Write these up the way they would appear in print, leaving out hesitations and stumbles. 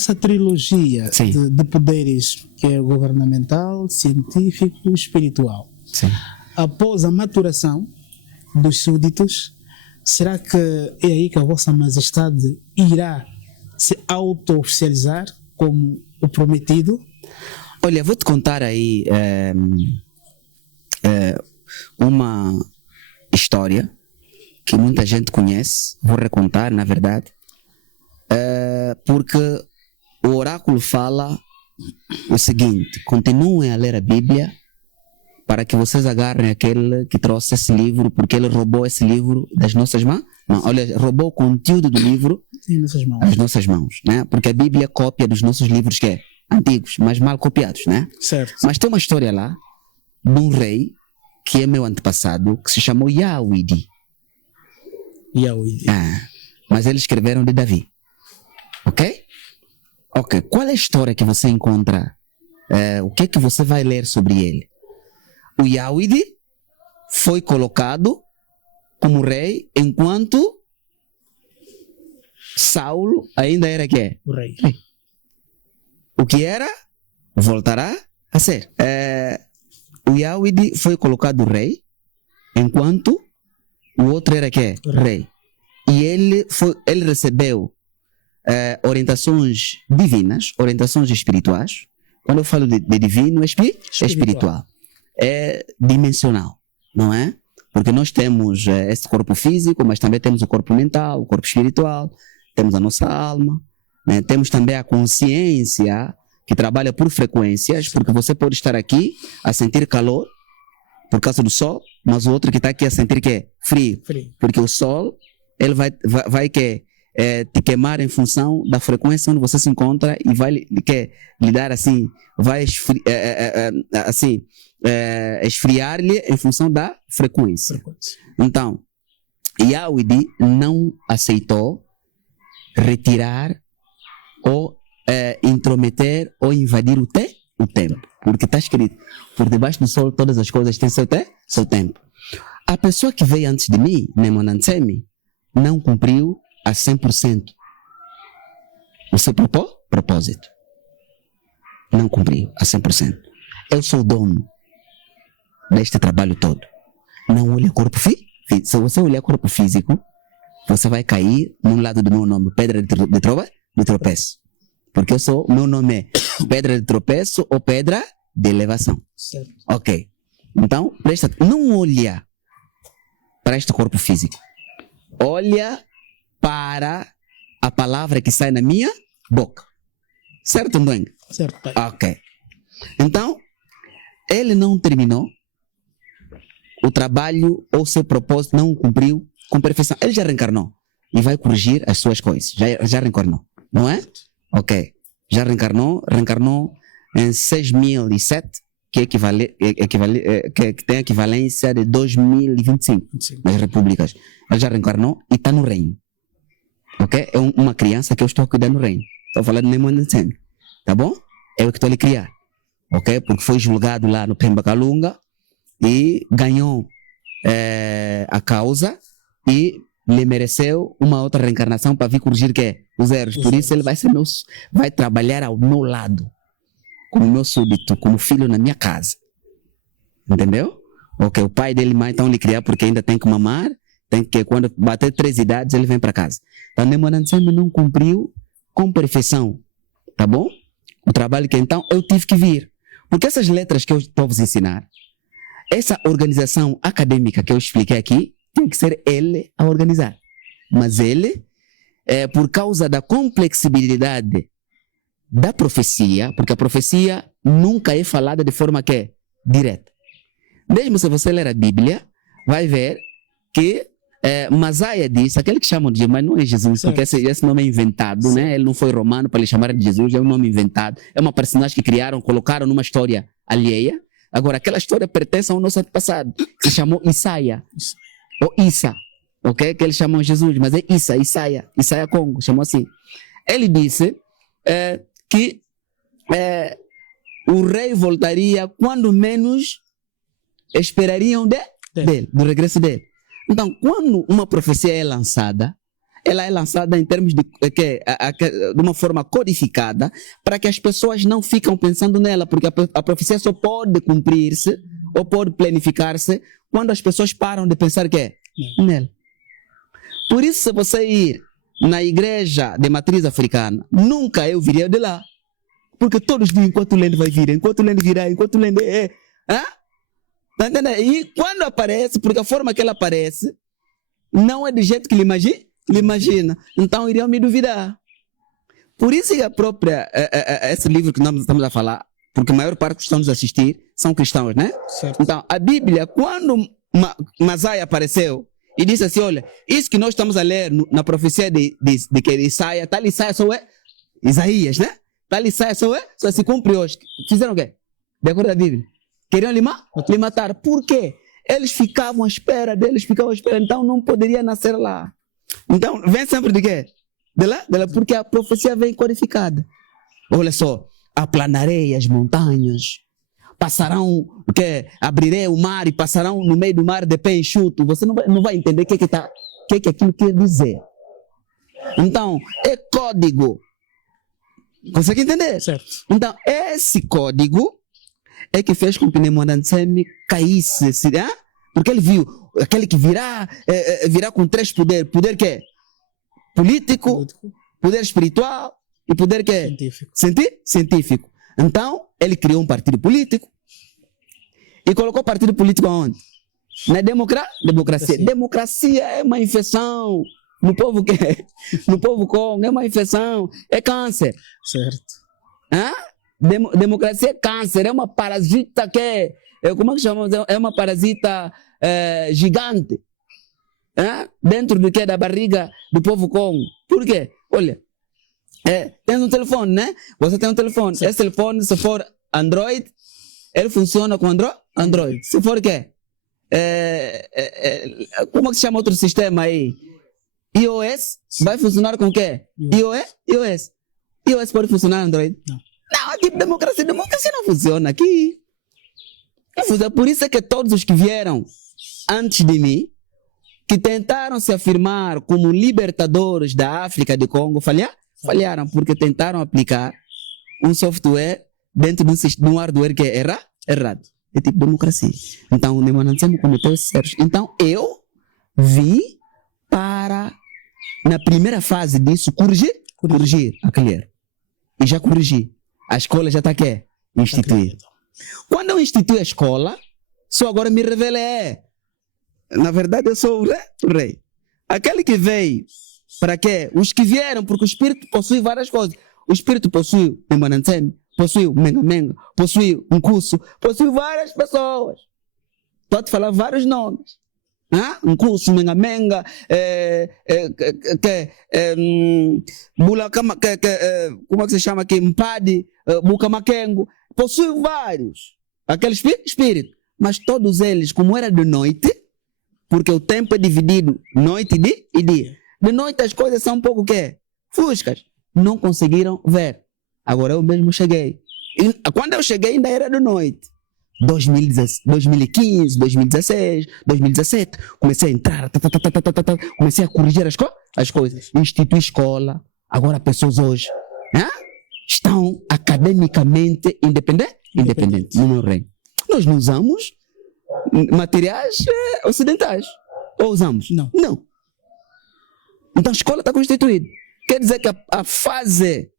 essa trilogia Sim. de poderes, que é governamental, científico e espiritual, Sim. após a maturação dos súditos, será que é aí que a Vossa Majestade irá se auto-oficializar como o prometido? Olha, vou te contar aí uma história que muita gente conhece. Vou recontar, na verdade, porque o oráculo fala o seguinte: continuem a ler a Bíblia para que vocês agarrem aquele que trouxe esse livro, porque ele roubou esse livro das nossas mãos. Não, olha, roubou o conteúdo do livro das nossas mãos, né? Porque a Bíblia é cópia dos nossos livros que é antigos, mas mal copiados, né? Certo. Mas tem uma história lá de um rei que é meu antepassado, que se chamou Yahweh. Mas eles escreveram de Davi. Ok? Ok. Qual é a história que você encontra? O que é que você vai ler sobre ele? O Yahweh foi colocado como rei enquanto Saulo ainda era quê? O rei. O que era, voltará a ser. O Yahweh foi colocado rei, enquanto o outro era quê? Rei. E ele recebeu orientações divinas, orientações espirituais. Quando eu falo de divino, é espiritual. É dimensional, não é? Porque nós temos esse corpo físico, mas também temos o corpo mental, o corpo espiritual, temos a nossa alma, né? Temos também a consciência, que trabalha por frequências, porque você pode estar aqui a sentir calor por causa do sol, mas o outro que está aqui a sentir que é frio. Porque o sol ele vai te queimar em função da frequência onde você se encontra e vai lhe dar assim, vai esfriar-lhe em função da frequência. Então, Yahweh não aceitou retirar ou intrometer ou invadir o tempo, porque está escrito: por debaixo do sol todas as coisas têm seu tempo. A pessoa que veio antes de mim, Nemonansemi, não cumpriu a 100% o seu propósito. Não cumpriu a 100%. Eu sou o dono deste trabalho todo. Não olhe o corpo físico. Se você olhar o corpo físico, você vai cair num lado do meu nome, pedra de tropeço. Porque meu nome é pedra de tropeço ou pedra de elevação. Certo. Ok. Então, não olha para este corpo físico. Olha para a palavra que sai na minha boca. Certo, Ndueng? Certo, pai. Ok. Então, ele não terminou o trabalho ou seu propósito, não cumpriu com perfeição. Ele já reencarnou e vai corrigir as suas coisas. Já reencarnou, não é? Ok. Já reencarnou em 6007, que tem equivalência de 2025 nas repúblicas. Ele já reencarnou e está no reino. Ok? É uma criança que eu estou a cuidar no reino. Estou falando de Nemonansemi. Tá bom? É o que estou a lhe criar. Ok? Porque foi julgado lá no Pemba-Kalunga e ganhou a causa e lhe mereceu uma outra reencarnação para vir corrigir os erros. Por isso ele vai trabalhar ao meu lado, como meu súdito, como filho na minha casa. Entendeu? Ok, o pai dele vai então lhe criar porque ainda tem que mamar, tem que quando bater 3 idades ele vem para casa. Então Nemonansemi não cumpriu com perfeição, tá bom? O trabalho que então eu tive que vir. Porque essas letras que eu estou a vos ensinar, essa organização acadêmica que eu expliquei aqui, tem que ser ele a organizar. Mas ele, por causa da complexibilidade da profecia, porque a profecia nunca é falada de forma direta. Mesmo se você ler a Bíblia, vai ver que Masaia disse, aquele que chamam de Jesus, mas não é Jesus, porque esse nome é inventado, né? Ele não foi romano para lhe chamar de Jesus, é um nome inventado. É uma personagem que criaram, colocaram numa história alheia. Agora, aquela história pertence ao nosso antepassado, que se chamou Isaia, ou Issa, ok? Que eles chamam Jesus, mas é Isaia Congo, chamou assim. Ele disse que o rei voltaria quando menos esperariam dele, do regresso dele. Então, quando uma profecia é lançada, ela é lançada em termos de de uma forma codificada para que as pessoas não ficam pensando nela, porque a profecia só pode cumprir-se ou pode planificar-se quando as pessoas param de pensar que é nela. Por isso, se você ir na igreja de matriz africana, nunca eu viria de lá. Porque todos dizem enquanto o Lende vai vir, enquanto o Lende virá, enquanto o Lende é. Tá entendendo? E quando aparece, porque a forma que ela aparece não é do jeito que ele imagina. Então iriam me duvidar. Por isso que a própria, esse livro que nós estamos a falar, porque a maior parte que estão nos assistir são cristãos, né? Certo. Então, a Bíblia, quando Masai apareceu e disse assim, olha, isso que nós estamos a ler na profecia de que Isaías, tal Isaías só é Isaías, né? Tal Isaías só se cumpre hoje. Fizeram o quê? De acordo com a Bíblia. Queriam lhe matar. Por quê? Eles ficavam à espera deles, então não poderia nascer lá. Então, vem sempre de quê? De lá? Porque a profecia vem codificada. Olha só, aplanarei as montanhas, passarão, abrirei o mar e passarão no meio do mar de pé enxuto. Você não vai entender o que aquilo quer dizer. Então, é código. Consegue entender? Certo. Então, esse código é que fez com que Nemonanseme caísse, porque ele viu aquele que virá com 3 poderes. Poder que é político, poder espiritual e poder que é científico. Então, ele criou um partido político e colocou o partido político aonde? Na democracia. Democracia é uma infecção no povo no povo Congo, é uma infecção, é câncer. Certo. Democracia é câncer, é uma parasita como é que chamamos? É uma parasita gigante. Dentro da barriga do povo Congo. Por quê? Olha, tem um telefone, né? Você tem um telefone. Sim. Esse telefone, se for Android, ele funciona com Android. Se for o quê? Como é que se chama outro sistema aí? iOS, vai funcionar com o quê? iOS. iOS pode funcionar Android? Não, aqui democracia não funciona aqui. Não funciona. Por isso é que todos os que vieram antes de mim, que tentaram se afirmar como libertadores da África de Congo, falharam, porque tentaram aplicar um software dentro de um hardware que é errado. É tipo democracia. Então, o Nemonanseme cometeu esses erros. Então, eu vi para, na primeira fase disso, corrigir aquele erro. E já corrigi. A escola já está instituída. Quando eu instituí a escola, só agora me revelei. Na verdade, eu sou o rei. Aquele que veio, para quê? Os que vieram, porque o Espírito possui várias coisas. O Espírito possui o Nemonanseme, possui o Menga, possui um curso, possui várias pessoas. Pode falar vários nomes. Um curso, Menga, como é que se chama aqui? Mpadi, Bukamakengo. Possui vários. Aquele espírito. Mas todos eles, como era de noite, porque o tempo é dividido noite e dia. De noite as coisas são um pouco fuscas. Não conseguiram ver. Agora eu mesmo cheguei. E quando eu cheguei ainda era de noite. 2015, 2016, 2017. Comecei a entrar, comecei a corrigir as coisas. Instituí escola. Agora pessoas hoje estão academicamente independentes no meu reino. Nós não usamos materiais ocidentais. Ou usamos? Não. Então a escola está constituída. Quer dizer que a fase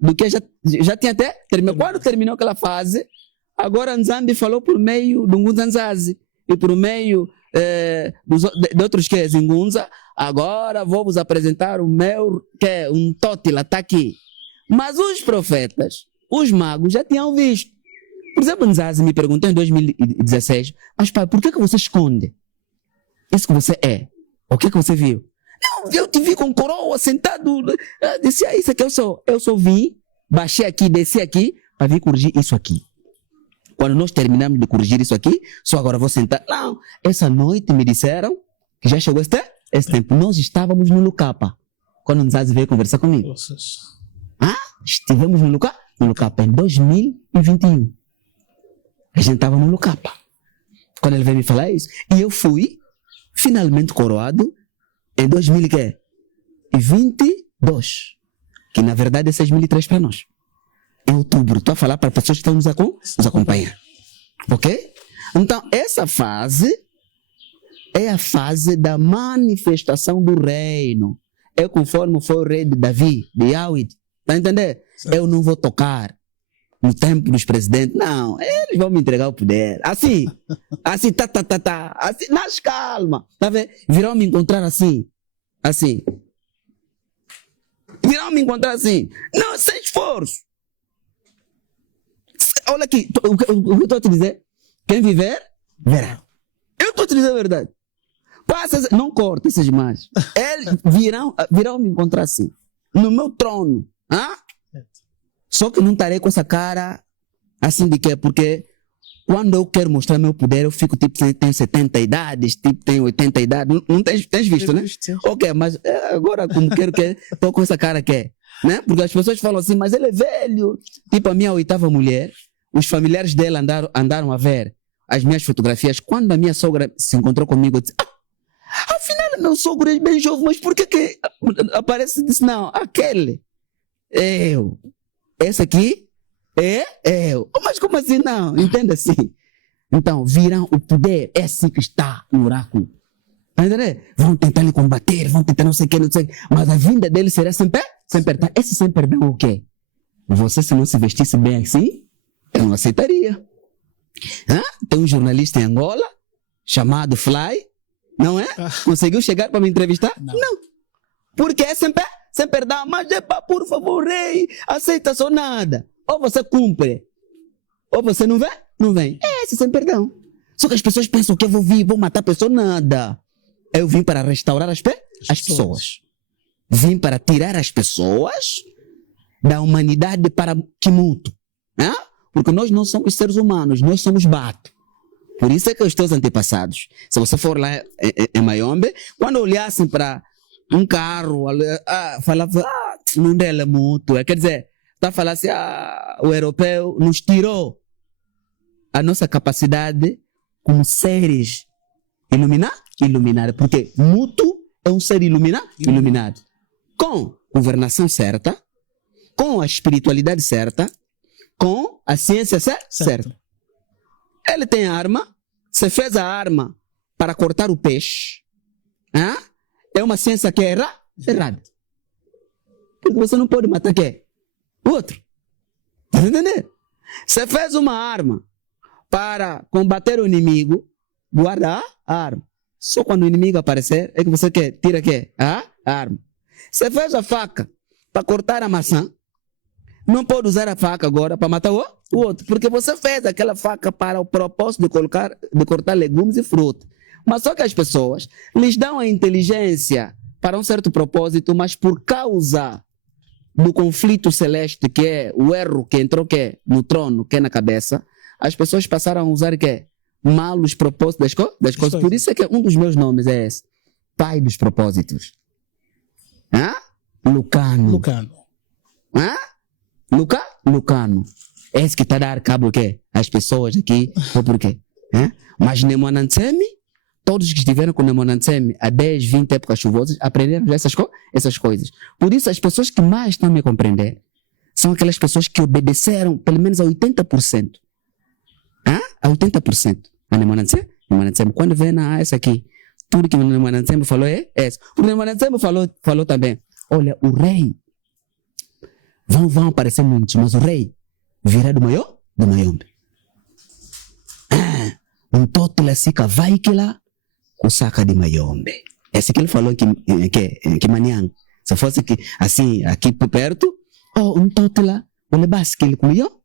do que já tinha até terminado. Quando terminou aquela fase, agora Nzambi falou por meio do Ngunzanzazi e por meio de outros Zingunza. Agora vou vos apresentar o meu, um Totila, está aqui. Mas os profetas, os magos já tinham visto. Por exemplo, Nzazi me perguntou em 2016, mas pai, por que você esconde isso que você é? O que você viu? Não, eu te vi com coroa sentado. Disse, isso aqui eu sou. Eu só vim, baixei aqui, desci aqui, para vir corrigir isso aqui. Quando nós terminamos de corrigir isso aqui, só agora vou sentar. Não, essa noite me disseram que já chegou esse tempo. Nós estávamos no Lucapa, quando o Nzazi veio conversar comigo. Estivemos no Lucapa em 2021. A gente estava no Lucapa. Quando ele veio me falar isso. E eu fui finalmente coroado em 2022, que na verdade é 6.003 para nós. Em outubro, estou a falar para pessoas que estão nos acompanhar. Ok? Então, essa fase é a fase da manifestação do reino. É conforme foi o rei de Davi, de Yahweh. Está a entender? Certo. Eu não vou tocar no tempo dos presidentes. Não, eles vão me entregar o poder. Assim, assim, assim, nas calma. Tá vendo? Virão me encontrar assim. Virão me encontrar assim. Não, sem esforço. Olha aqui, o que eu estou a te dizer? Quem viver, verá. Eu estou a te dizer a verdade. Passa, não corta essas imagens. Eles virão me encontrar assim. No meu trono. Só que não estarei com essa cara assim de quê? Porque quando eu quero mostrar meu poder, eu fico tipo, tenho 70 idades, tipo, tenho 80 idades. Não tens visto, né? Ok, mas agora como quero que estou com essa cara que é, né? Porque as pessoas falam assim, mas ele é velho. Tipo, a minha 8ª mulher, os familiares dela andaram a ver as minhas fotografias. Quando a minha sogra se encontrou comigo, eu disse, afinal meu sogro é bem jovem, mas por que aparece e disse, não, aquele é eu. Esse aqui é eu. Mas como assim não? Entende assim? Então, virão o poder, é assim que está no oráculo. Entendeu? Vão tentar lhe combater, vão tentar não sei o que, mas a vinda dele será sem perdão. Esse sem perdão é o quê? Você, se não se vestisse bem assim, eu não aceitaria. Tem um jornalista em Angola, chamado Fly, não é? Conseguiu chegar para me entrevistar? Não. Porque é sem perdão. Mas, por favor, rei, aceita só nada. Ou você cumpre, ou você não vem? Não vem. É esse sem perdão. Só que as pessoas pensam que eu vou vir, vou matar a pessoa, nada. Eu vim para restaurar as pessoas. Vim para tirar as pessoas da humanidade para Kimuto. Porque nós não somos seres humanos, nós somos bato. Por isso é que os teus antepassados, se você for lá em Mayombe, quando olhassem para um carro, falava, não dela muito. Quer dizer, está a falar assim, o europeu nos tirou a nossa capacidade como seres iluminados. Porque Mutu é um ser iluminado. Com governação certa, com a espiritualidade certa, com a ciência certa. Ele tem arma, você fez a arma para cortar o peixe. É uma ciência que é errada. Porque você não pode matar quem? O outro. Tá entendendo? Você fez uma arma para combater o inimigo, guarda a arma. Só quando o inimigo aparecer é que você tira a arma. Você fez a faca para cortar a maçã, não pode usar a faca agora para matar o outro, porque você fez aquela faca para o propósito de cortar legumes e frutas. Mas só que as pessoas lhes dão a inteligência para um certo propósito, mas por causa do conflito celeste, que é o erro que entrou no trono, que é na cabeça, as pessoas passaram a usar mal os propósitos das coisas. Por isso é que um dos meus nomes é esse, pai dos propósitos. Lucano. Lucano. Esse que está a dar cabo às pessoas aqui, por quê? Mas Nemonantsemi, todos que estiveram com Nemonantsemi há 10, 20 épocas chuvosas, aprenderam já essas coisas. Por isso, as pessoas que mais estão a me compreender são aquelas pessoas que obedeceram pelo menos a 80%. A 80%. A Nemonantsemi, quando vem essa aqui, tudo que o Nemonantsemi falou é essa. O Nemonantsemi falou também, olha, o rei, vão aparecer muitos, mas o rei virá do Mayombe. Um tótulo assim que vai que lá, o saca de Mayombe. Esse que ele falou que manhã, se fosse assim, aqui por perto, um tótulo lá, o lebasse que ele comeu.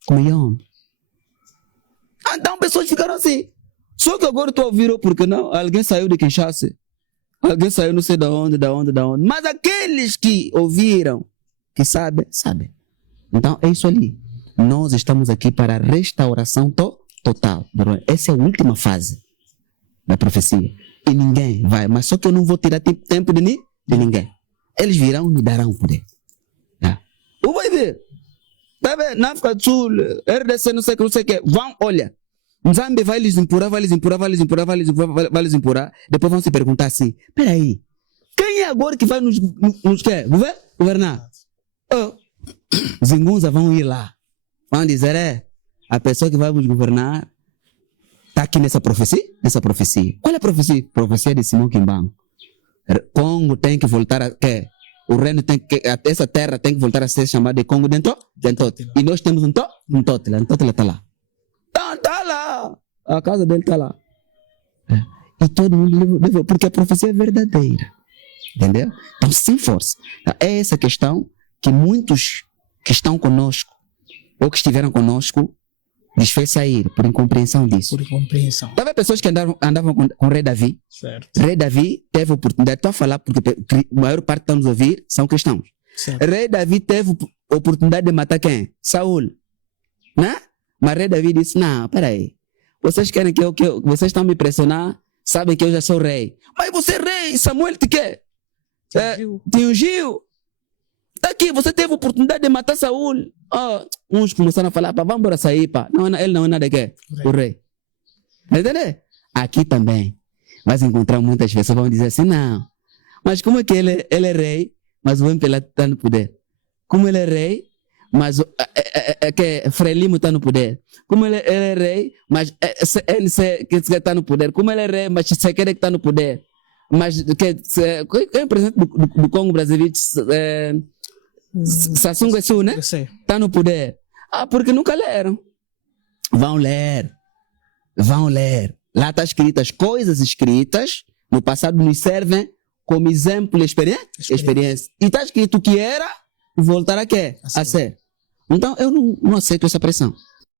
Então pessoas ficaram assim. Só que agora estou a ouvir, porque não? Alguém saiu de Kinshasa. Alguém saiu não sei de onde. Mas aqueles que ouviram, que sabem. Então é isso ali. Nós estamos aqui para a restauração total. Essa é a última fase da profecia. E ninguém vai. Mas só que eu não vou tirar tempo de ninguém. Eles virão e me darão poder. Ou vai ver. Tá vendo? Na África do Sul, RDC, não sei o que. Vão, olha. Nzambe vai lhes empurar. Depois vão se perguntar assim, peraí, Quem é agora que vai nos quer? Governar? Oh. Os Ingunza vão ir lá. Vão dizer, a pessoa que vai nos governar está aqui nessa profecia? Nessa profecia. Qual é a profecia? Profecia de Simão Kimbangu. Congo tem que voltar a... O reino tem que... Essa terra tem que voltar a ser chamada de Congo de Ntotila. E nós temos um Ntotila. Ntotila está lá. Está lá. A casa dele está lá. E todo mundo levou. Porque a profecia é verdadeira. Entendeu? Então, sem força. É essa questão que muitos que estão conosco ou que estiveram conosco lhes fez sair por incompreensão disso. Por incompreensão. Talvez pessoas que andavam com o rei Davi. Certo. Rei Davi teve oportunidade, estou a falar porque a maior parte que estão nos ouvir são cristãos. Certo. Rei Davi teve oportunidade de matar quem? Saul. Né? Mas rei Davi disse, não, peraí. Vocês querem que vocês estão me pressionar, sabem que eu já sou rei. Mas você é rei, Samuel te quer? Te ungiu. Está aqui, você teve oportunidade de matar Saul. Uns começaram a falar, vamos embora sair, pá. Não, ele não é nada que o rei. Entendeu? Aqui também. Vai encontrar muitas pessoas que vão dizer assim, não. Mas como é que ele é rei, mas o MPLA está no poder? Como ele é rei, mas que Frelimo está no poder? Como ele é rei, mas NC que está no poder? Como ele é rei, mas Tshisekedi que está no poder? Mas quem é o presidente do Congo Brazzaville? Sassou Nguesso, né? Está no poder. Porque nunca leram. Vão ler. Lá está escrito, as coisas escritas no passado nos servem como exemplo e experiência. E está escrito que era e voltará a quê? A ser. Então eu não aceito essa pressão.